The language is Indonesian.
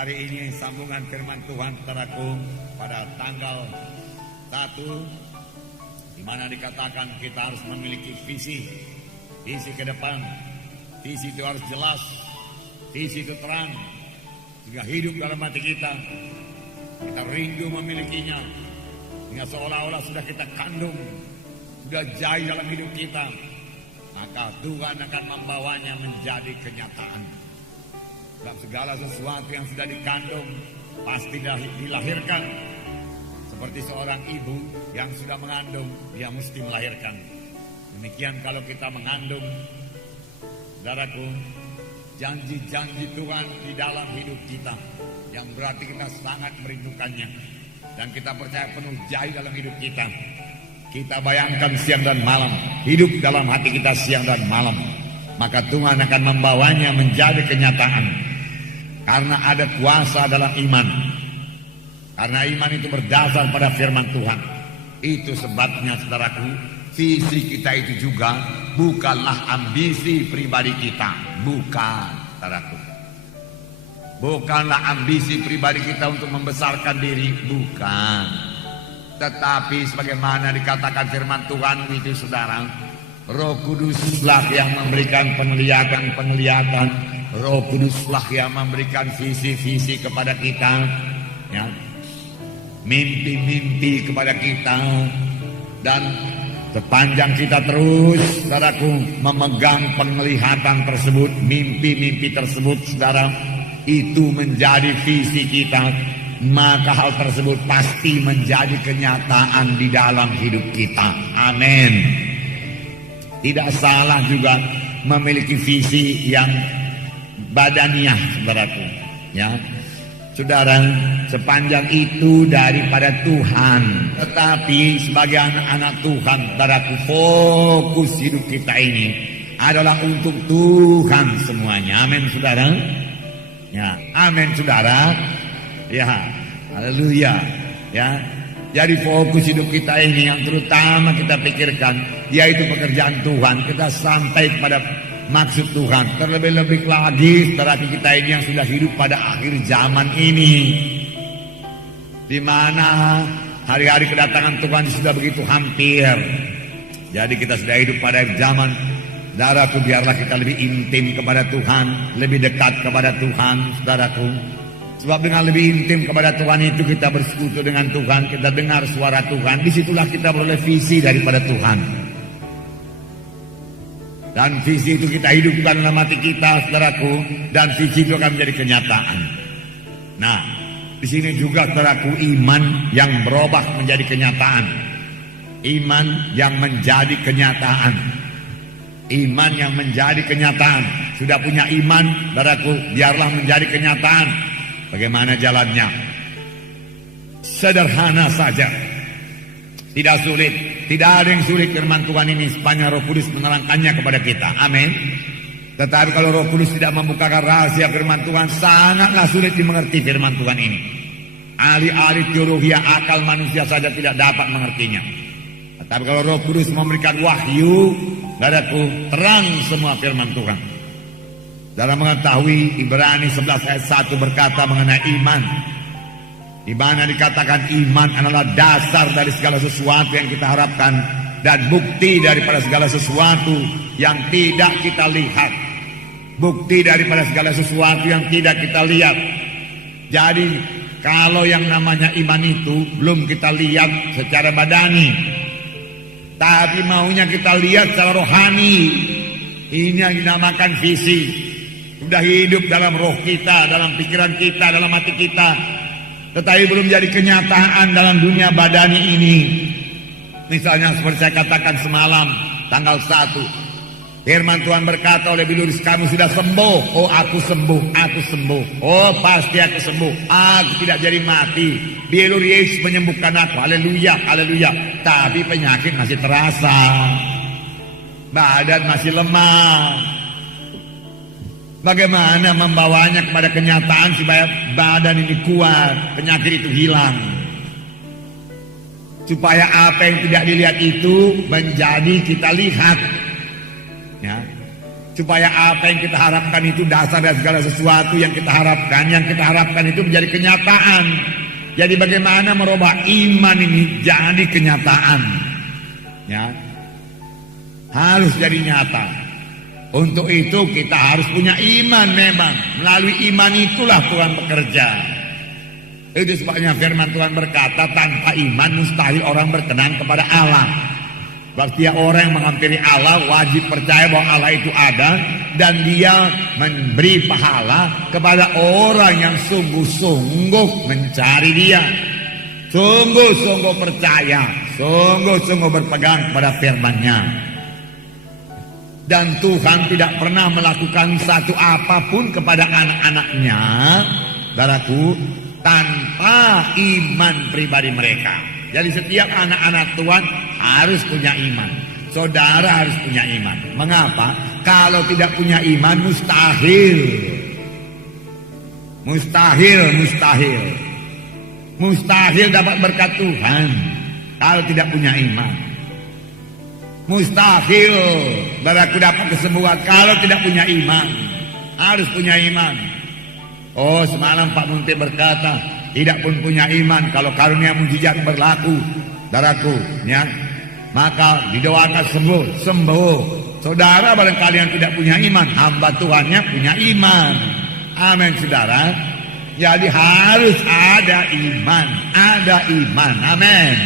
Hari ini sambungan firman Tuhan saudaraku pada tanggal 1 di mana dikatakan kita harus memiliki visi ke depan. Visi itu harus jelas, visi itu terang, sehingga hidup dalam hati kita rindu memilikinya, hingga seolah-olah sudah kita kandung, sudah jahit dalam hidup kita, maka Tuhan akan membawanya menjadi kenyataan. Dalam segala sesuatu yang sudah dikandung pasti dilahirkan. Seperti seorang ibu yang sudah mengandung, dia mesti melahirkan. Demikian kalau kita mengandung, saudaraku, janji-janji Tuhan di dalam hidup kita, yang berarti kita sangat merindukannya, dan kita percaya penuh jahit dalam hidup kita. Kita bayangkan siang dan malam, hidup dalam hati kita siang dan malam, maka Tuhan akan membawanya menjadi kenyataan. Karena ada kuasa dalam iman. Karena iman itu berdasar pada firman Tuhan. Itu sebabnya saudaraku, visi kita itu juga bukanlah ambisi pribadi kita. Bukan, saudaraku. Bukanlah ambisi pribadi kita untuk membesarkan diri. Bukan. Tetapi sebagaimana dikatakan firman Tuhan itu saudara, Roh Kuduslah yang memberikan penglihatan. Roh Kuduslah yang memberikan visi-visi kepada kita, ya, mimpi-mimpi kepada kita, dan sepanjang kita terus, saudaraku, memegang penglihatan tersebut, mimpi-mimpi tersebut, saudara, itu menjadi visi kita, maka hal tersebut pasti menjadi kenyataan di dalam hidup kita. Amin. Tidak salah juga memiliki visi yang badaniah, saudaraku, ya. Saudara, sepanjang itu daripada Tuhan, tetapi sebagai anak-anak Tuhan, saudaraku, fokus hidup kita ini adalah untuk Tuhan semuanya. Amin, saudara. Ya, amin, saudara. Ya, haleluya. Ya, jadi fokus hidup kita ini yang terutama kita pikirkan, yaitu pekerjaan Tuhan. Kita sampai kepada maksud Tuhan. Terlebih-lebih lagi saudara kita ini yang sudah hidup pada akhir zaman ini, di mana hari-hari kedatangan Tuhan sudah begitu hampir. Jadi kita sudah hidup pada zaman, saudaraku, biarlah kita lebih intim kepada Tuhan, lebih dekat kepada Tuhan, saudaraku. Sebab dengan lebih intim kepada Tuhan itu kita bersekutu dengan Tuhan, kita dengar suara Tuhan, disitulah kita beroleh visi daripada Tuhan. Dan visi itu kita hidupkan dalam hati kita, saudaraku, dan visi itu akan menjadi kenyataan. Nah, di sini juga, saudaraku, iman yang berubah menjadi kenyataan. Iman yang menjadi kenyataan. Iman yang menjadi kenyataan. Sudah punya iman, saudaraku, biarlah menjadi kenyataan. Bagaimana jalannya? Sederhana saja. Tidak sulit. Tidak ada yang sulit firman Tuhan ini sepanjang Roh Kudus menerangkannya kepada kita. Amin. Tetapi kalau Roh Kudus tidak membukakan rahasia firman Tuhan, sangatlah sulit dimengerti firman Tuhan ini. Ahli-ahli teologi akal manusia saja tidak dapat mengertinya. Tetapi kalau Roh Kudus memberikan wahyu, saudaraku, terang semua firman Tuhan. Dalam mengetahui Ibrani 11 ayat 1 berkata mengenai iman, di mana dikatakan iman adalah dasar dari segala sesuatu yang kita harapkan dan bukti daripada segala sesuatu yang tidak kita lihat. Bukti daripada segala sesuatu yang tidak kita lihat. Jadi kalau yang namanya iman itu belum kita lihat secara badani, tapi maunya kita lihat secara rohani. Ini yang dinamakan visi. Sudah hidup dalam roh kita, dalam pikiran kita, dalam hati kita, tetapi belum jadi kenyataan dalam dunia badani ini. Misalnya seperti saya katakan semalam tanggal 1, firman Tuhan berkata oleh Biluris, kamu sudah sembuh. Oh, aku sembuh, aku sembuh. Oh, pasti aku sembuh, aku tidak jadi mati. Biluris menyembuhkan aku. Haleluya, haleluya. Tapi penyakit masih terasa, badan masih lemah. Bagaimana membawanya kepada kenyataan supaya badan ini kuat, penyakit itu hilang, supaya apa yang tidak dilihat itu menjadi kita lihat, ya. supaya apa yang kita harapkan itu dasar dari segala sesuatu yang kita harapkan itu menjadi kenyataan. Jadi bagaimana merubah iman ini jadi kenyataan, ya, harus jadi nyata. Untuk itu kita harus punya iman. Memang melalui iman itulah Tuhan bekerja. Itu sebabnya firman Tuhan berkata, tanpa iman mustahil orang berkenan kepada Allah. Berarti orang yang menghampiri Allah wajib percaya bahwa Allah itu ada, dan dia memberi pahala kepada orang yang sungguh-sungguh mencari dia, sungguh-sungguh percaya, sungguh-sungguh berpegang kepada firman-Nya. Dan Tuhan tidak pernah melakukan satu apapun kepada anak-anaknya, saudaraku, tanpa iman pribadi mereka. Jadi setiap anak-anak Tuhan harus punya iman. Saudara harus punya iman. Mengapa? Kalau tidak punya iman mustahil. Mustahil dapat berkat Tuhan kalau tidak punya iman. Mustahil saudaraku dapat kesembuhan kalau tidak punya iman. Harus punya iman. Oh, semalam Pak Munti berkata, tidak pun punya iman kalau karunia mujizat berlaku, saudaraku, ya, maka didoakan sembuh. Saudara barangkali yang tidak punya iman, hamba Tuhannya punya iman. Amin, saudara. Jadi harus ada iman, amin.